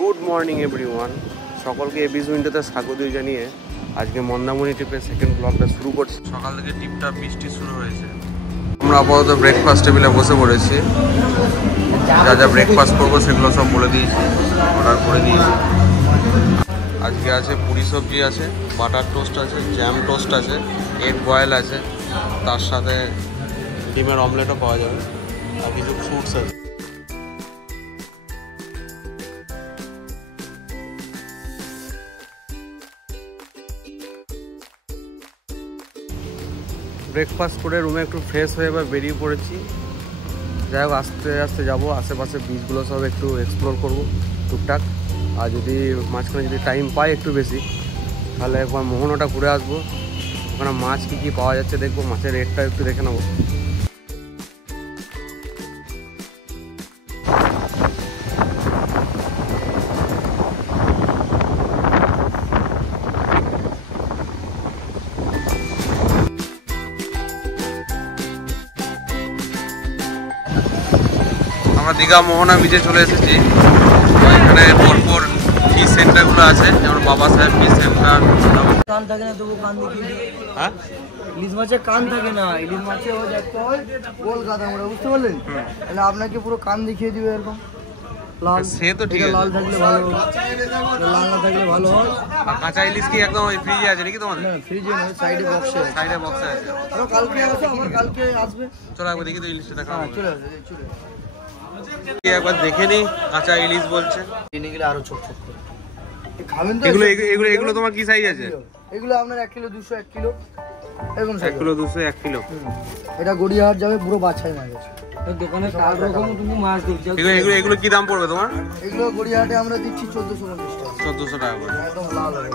Good morning everyone, সকলকে এবিস উইন্ডোতে স্বাগত জানিয়ে আজকে মন্দারমণি ট্রিপের সেকেন্ড ব্লগটা শুরু করছি। সকাল থেকে টিপটা বৃষ্টি শুরু হয়েছে। আমরা আপাতত ব্রেকফাস্ট টেবিলে বসে পড়েছি। যা যা ব্রেকফাস্ট করবো সেগুলো সব বলে দিয়েছি, অর্ডার করে দিয়েছি। আজকে আছে পুরি সবজি আছে, বাটার টোস্ট আছে, জ্যাম টোস্ট আছে, এগ বয়েল আছে, তার সাথে ডিমের অমলেটও পাওয়া যাবে, আর কিছু ফ্রুটস আছে। ব্রেকফাস্ট করে রুমে একটু ফ্রেশ হয়ে এবার বেরিয়ে পড়েছি। যাই হোক, আস্তে আস্তে যাবো, আশেপাশে বিচগুলো সব একটু এক্সপ্লোর করবো টুকটাক। আর যদি মাঝখানে যদি টাইম পাই একটু বেশি, তাহলে একবার মোহনাটা ঘুরে আসবো। ওখানে মাছ কী কী পাওয়া যাচ্ছে দেখবো, মাছের রেটটা একটু দেখে নেবো। আমরা দীঘা মোহনা বিচে চলে এসেছি। এখানে পরপর ফিশ সেন্টারগুলো আছে, যেমন বাবা সাহেব ফিশ সেন্টার। কান থাকে না তবু কান দেখিয়ে দিই। হ্যাঁ, ইলিশ মাছে কান থাকে না, ইলিশ মাছে ও দেখতে হয় গোল গাদা, আমরা বুঝতে পারলেন? তাহলে আপনাকে পুরো কান দেখিয়ে দিবে এরকম লাল। সে তো ঠিক আছে, লাল থাকলে ভালো, লাল না থাকলে ভালো হয়। আর কাঁচা ইলিশ কি একদম ওই ফ্রিজে আছে নাকি তোমাদের? না ফ্রিজে নয়, সাইডে বক্সে। সাইডে বক্সে আছে। আরো কালকে আসো, আমার কালকে আসবে। চলো একবার দেখি তো ইলিশটা দেখা। হ্যাঁ চলে আসবে, চলে আসবে। একবার দেখে নি, কাঁচা ইলিশ বলছে। কিনে গেলে আরো ছোট ছোট করে খাবেন তো। এগুলো এগুলো এগুলো তোমার কি সাইজ আছে? এগুলো আপনার 1 কিলো 200, 1 কিলো এরকম 1 কিলো 200, 1 কিলো। এটা গড়িয়াহাট যাবে, পুরো বাছাই মাছ আছে দোকানে। কাল রকম তুমি মাছ দিচ্ছ। এগুলো এগুলো কি দাম পড়বে তোমার? এগুলো গড়িয়াহাটে আমরা দিচ্ছি 1450 টাকা। 1400 টাকা করে। একদম লাল হবে।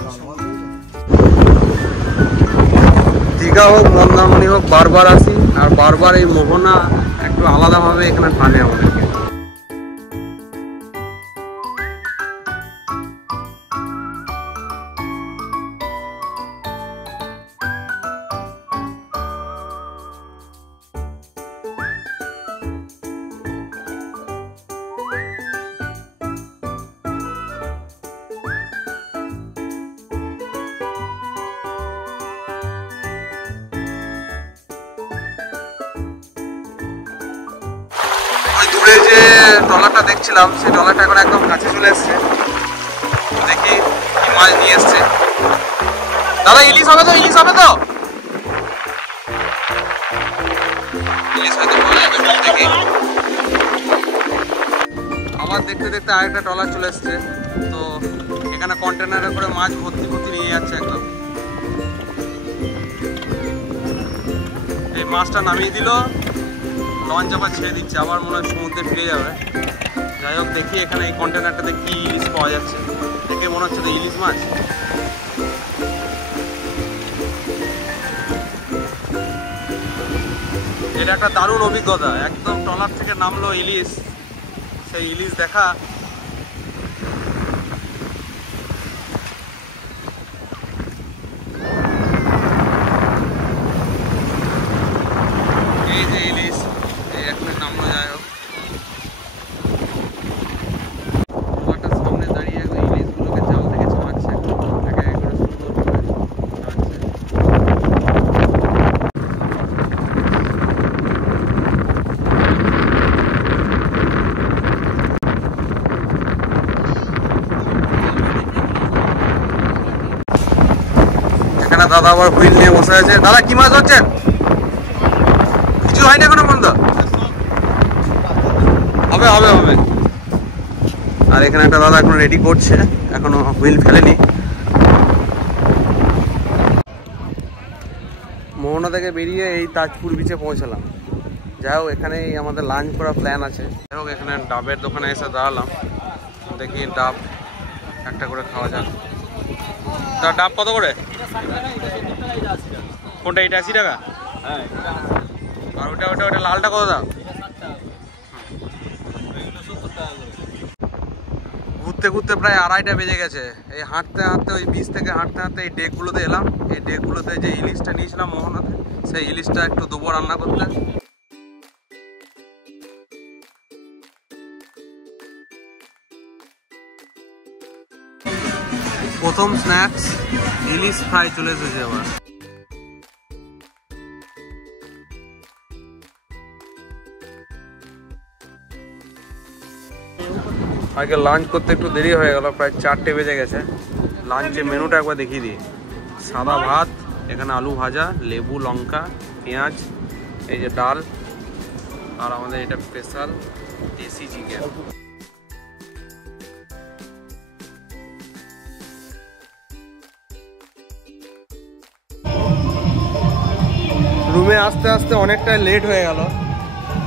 দীঘা হোক মন্দারমণি হোক, বারবার আসি, আর বারবার এই মোহনা একটু আলাদাভাবে এখানে টানে আমাদেরকে। দূরে যে ট্রলারটা দেখছিলাম, সেই ট্রলারটা এখন একদম কাছে চলে এসছে। দেখি কি মাছ নিয়ে এসছে। দাদা ইলিশ হবে তো? ইলিশ হবে তো? ইলিশ হয়তো পাওয়া যাবে, দেখি। আবার দেখতে দেখতে আরেকটা ট্রলার চলে এসছে। তো এখানে কন্টেনারে করে মাছ ভর্তি ভর্তি নিয়ে যাচ্ছে একদম। এই মাছটা নামিয়ে দিল, লঞ্চ আবার ছেড়ে দিচ্ছে, আবার মনে হয় সমুদ্রে ফিরে যাবে। যাই হোক, দেখি এখানে এই কন্টেনারটাতে কি ইলিশ পাওয়া যাচ্ছে। দেখে মনে হচ্ছে তো ইলিশ মাছ। এটা একটা দারুণ অভিজ্ঞতা, একদম ট্রলার থেকে নামলো ইলিশ, সেই ইলিশ দেখা। এই যে ইলিশ, এই এখন নামলো। যাই হোক, ট্রলারটার সামনে দাঁড়িয়ে একদম ইলিশগুলোকে জাল থেকে ছাড়াচ্ছে, এক এক করে সুন্দর করে ছাড়াচ্ছে। এখানে দাদা আবার হুইল নিয়ে বসে আছে। দাদা কি মাছ ধরছেন? কিছু হয়নি এখনো পর্যন্ত? হবে হবে হবে। আর এখানে একটা দাদা এখন রেডি করছে, এখনো হুইল ফেলেনি। মোহনা থেকে বেরিয়ে এই তাজপুর বিচে পৌঁছালাম। যাই হোক, এখানেই আমাদের লাঞ্চ করার প্ল্যান আছে। যাই হোক, এখানে ডাবের দোকানে এসে দাঁড়ালাম, দেখি ডাব একটা করে খাওয়া যাক। তার ডাব কত করে? কোনটা? এটা 80 টাকা। আর ওটা ওটা ওটা লালটা কত দাম? ঘুরতে ঘুরতে প্রায় 2:30টা বেজে গেছে। এই হাঁটতে হাঁটতে, ওই বিচ থেকে হাঁটতে হাঁটতে এই ডেকগুলোতে এলাম। এই ডেকগুলোতে যে ইলিশটা নিয়েছিলাম মোহনাতে, সেই ইলিশটা একটু দেবো রান্না করতে। প্রথম স্ন্যাক্স ইলিশ ফ্রাই চলে এসেছে আবার। আগে লাঞ্চ করতে একটু দেরি হয়ে গেল, প্রায় 4টে বেজে গেছে। লাঞ্চের মেনুটা একবার দেখিয়ে দিই। সাদা ভাত, এখানে আলু ভাজা, লেবু, লঙ্কা, পেঁয়াজ, এই যে ডাল, আর আমাদের এটা স্পেশাল দেশি চিকেন। রুমে আসতে আসতে অনেকটা লেট হয়ে গেল,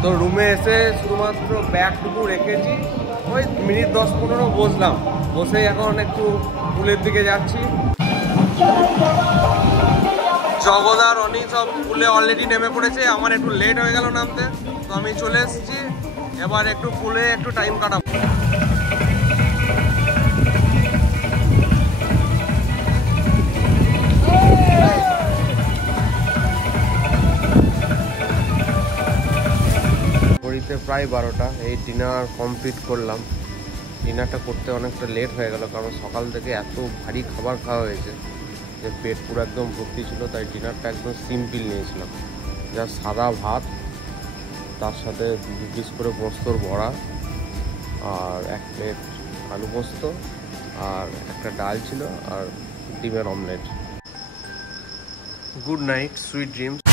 তো রুমে এসে শুধুমাত্র ব্যাগটুকু রেখেছি, ওই মিনিট 10-15 বসলাম, বসে এখন একটু পুলের দিকে যাচ্ছি। জগদার অনি সব পুলে অলরেডি নেমে পড়েছে, আমার একটু লেট হয়ে গেল নামতে, তো আমি চলে এসেছি। এবার একটু পুলে একটু টাইম কাটাবো। ঘড়িতে প্রায় 12টা, এই ডিনার কমপ্লিট করলাম। ডিনারটা করতে অনেকটা লেট হয়ে গেল, কারণ সকাল থেকে এত ভারী খাবার খাওয়া হয়েছে যে পেট পুরো একদম ভর্তি ছিল, তাই ডিনারটা একদম সিম্পল নিয়েছিলাম। যা সাদা ভাত, তার সাথে 2 পিস করে পোস্তর বড়া, আর 1 প্লেট আলু পোস্ত, আর একটা ডাল ছিল, আর ডিমের omelette. Good night, sweet dreams.